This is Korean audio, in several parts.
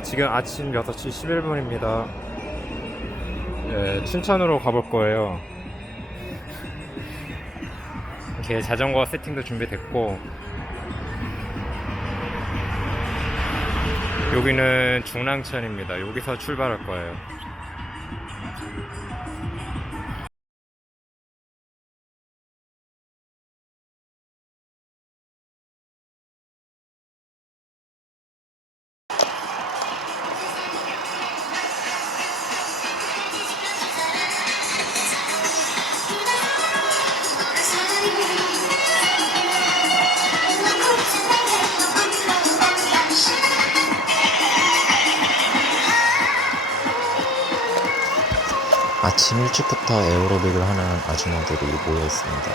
예, 지금 아침 6시 11분입니다. 예, 춘천으로 가볼 거예요. 이렇게 자전거 세팅도 준비됐고, 여기는 중랑천입니다. 여기서 출발할 거예요. 일찍부터 에어로빅을 하는 아주머니들이 모여 있습니다.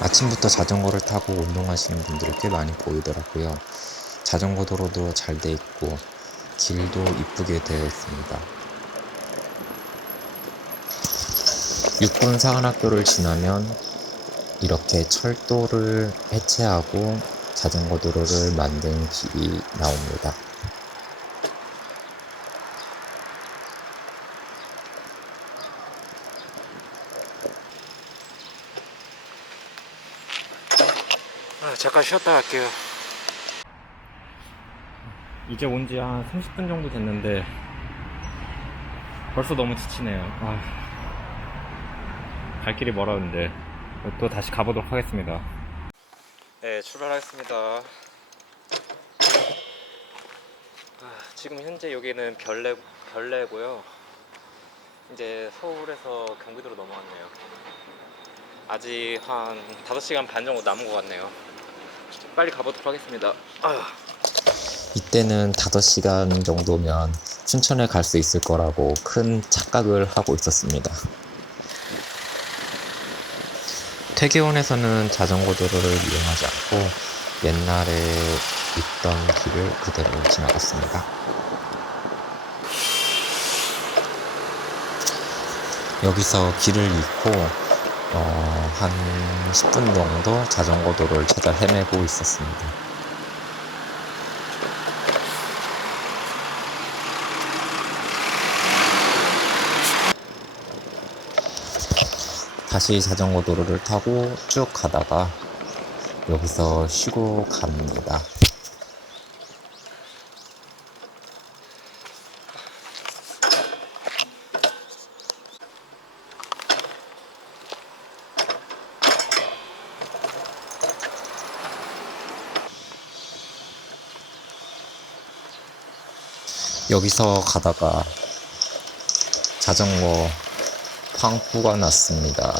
아침부터 자전거를 타고 운동하시는 분들이 꽤 많이 보이더라고요. 자전거 도로도 잘 돼 있고 길도 이쁘게 되어 있습니다. 육군 사관학교를 지나면 이렇게 철도를 해체하고 자전거 도로를 만든 길이 나옵니다. 아, 잠깐 쉬었다 갈게요. 이제 온 지 한 30분 정도 됐는데 벌써 너무 지치네요. 아, 갈 길이 멀었는데 또 다시 가보도록 하겠습니다. 네, 출발하겠습니다. 아, 지금 현재 여기는 별내 별내고요. 이제 서울에서 경기도로 넘어왔네요. 아직 한 5시간 반 정도 남은 것 같네요. 빨리 가보도록 하겠습니다. 아, 이때는 5시간 정도면 춘천에 갈 수 있을 거라고 큰 착각을 하고 있었습니다. 퇴계원에서는 자전거 도로를 이용하지 않고 옛날에 있던 길을 그대로 지나갔습니다. 여기서 길을 잃고 어, 한 10분 정도 자전거 도로를 찾아 헤매고 있었습니다. 다시 자전거 도로를 타고 쭉 가다가 여기서 쉬고 갑니다. 여기서 가다가 자전거 황후가 났습니다.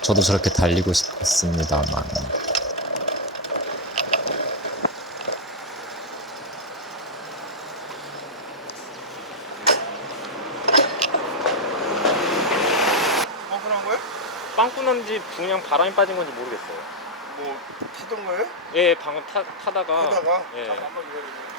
저도 저렇게 달리고 싶었습니다만 빵꾸난 거예요? 빵꾸 난지 그냥 바람이 빠진 건지 모르겠어요. 뭐 타던 거예요? 예, 방금 타, 타다가. 타다가? 예. 잠깐만 기다려요.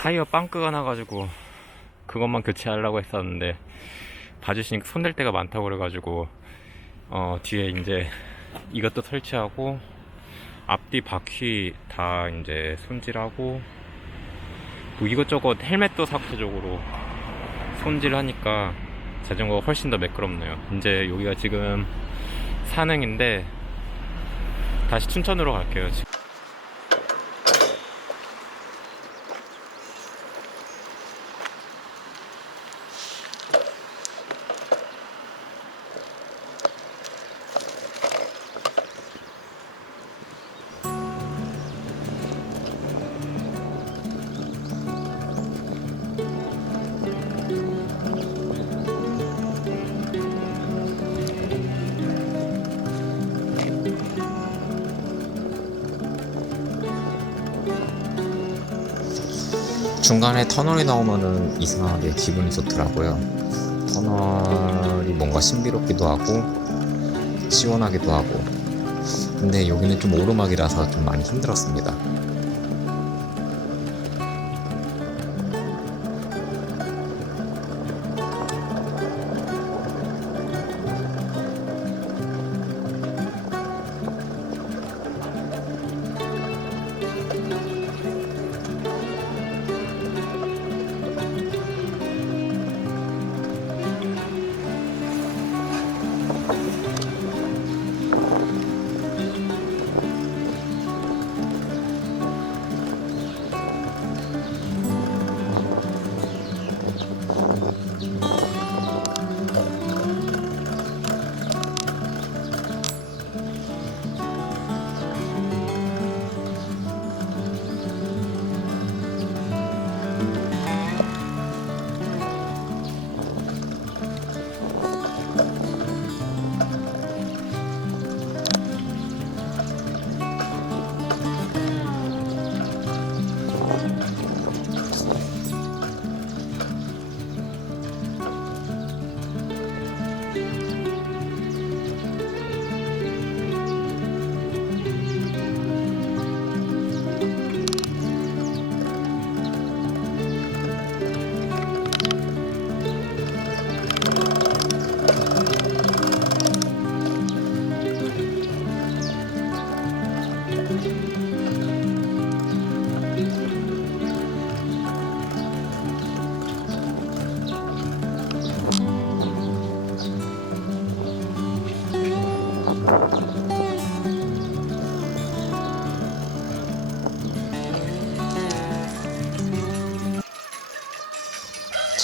타이어 빵꾸가 나가지고 그것만 교체하려고 했었는데 봐주시니까 손댈 데가 많다고 그래가지고 어 뒤에 이제 이것도 설치하고 앞뒤 바퀴 다 이제 손질하고 뭐 이것저것 헬멧도 사구적으로 손질하니까 자전거가 훨씬 더 매끄럽네요 이제 여기가 지금 산흥인데 다시 춘천으로 갈게요 지금. 중간에 터널이 나오면은 이상하게 기분이 좋더라고요. 터널이 뭔가 신비롭기도 하고 시원하기도 하고 근데 여기는 좀 오르막이라서 좀 많이 힘들었습니다.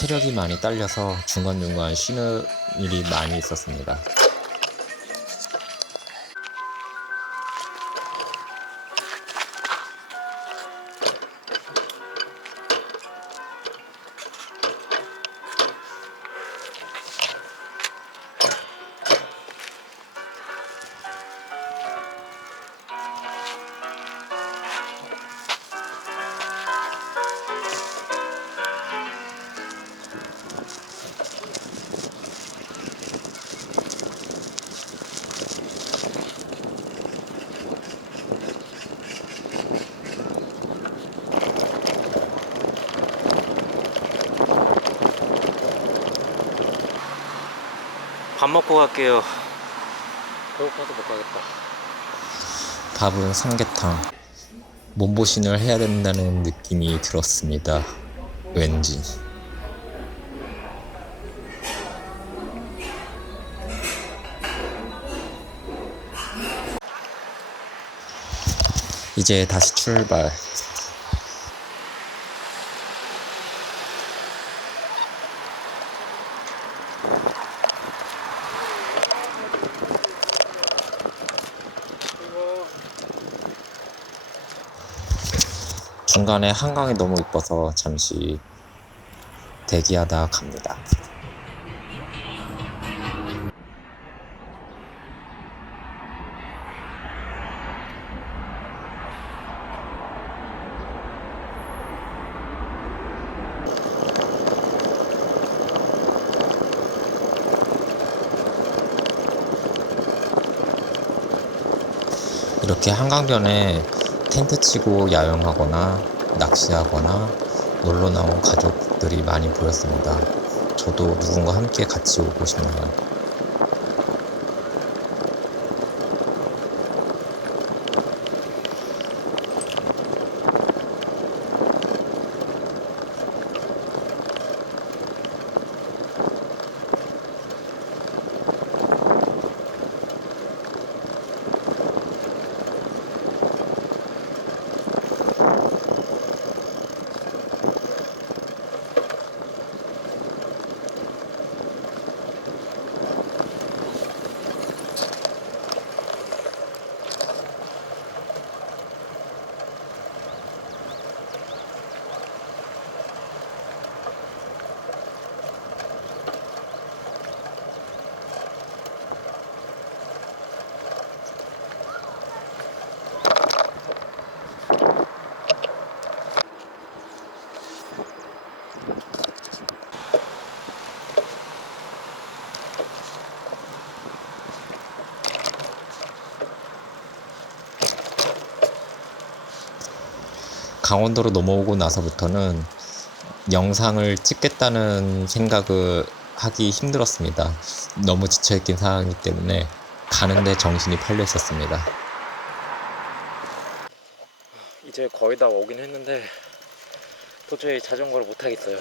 체력이 많이 딸려서 중간중간 쉬는 일이 많이 있었습니다. 밥 먹고 갈게요. 배고파서 못 가겠다. 밥은 삼계탕. 몸보신을 해야 된다는 느낌이 들었습니다. 왠지. 이제 다시 출발. 중간에 한강이 너무 이뻐서 잠시 대기하다 갑니다. 이렇게 한강변에 텐트 치고 야영하거나 낚시하거나 놀러 나온 가족들이 많이 보였습니다. 저도 누군가 함께 같이 오고 싶네요. 강원도로 넘어오고 나서부터는 영상을 찍겠다는 생각을 하기 힘들었습니다. 너무 지쳐있긴 상황이기 때문에 가는데 정신이 팔려 있었습니다. 이제 거의 다 오긴 했는데 도저히 자전거를 못 하겠어요.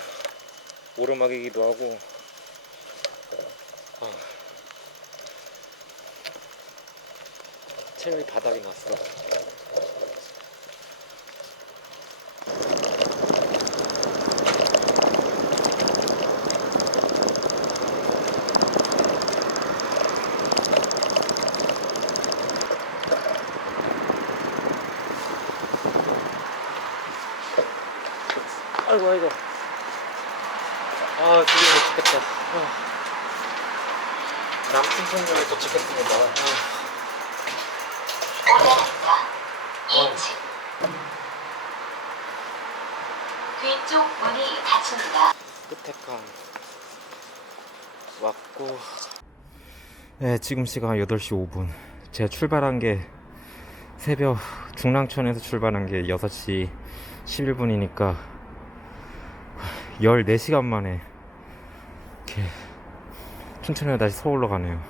오르막이기도 하고. 아. 체력이 바닥이 났어. 아이고 아이고. 아 드디어 도착했다. 아. 남춘천역에 도착했습니다. 아. 인지 뒤쪽 문이 닫힙니다. 끝에강 왔고. 네 지금 시간 8시 5분. 제가 출발한 게 새벽 중랑천에서 출발한 게 6시 11분이니까 14시간 만에 이렇게 춘천에서 다시 서울로 가네요.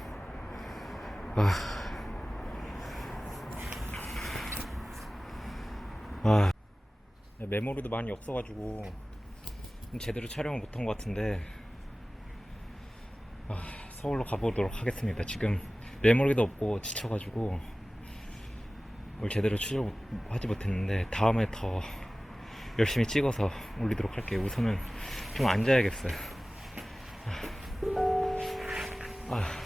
아, 아. 메모리도 많이 없어가지고 좀 제대로 촬영을 못한 것 같은데 아, 서울로 가보도록 하겠습니다. 지금 메모리도 없고 지쳐가지고 뭘 제대로 추적을 하지 못했는데 다음에 더 열심히 찍어서 올리도록 할게요. 우선은 좀 앉아야겠어요. 아, 아.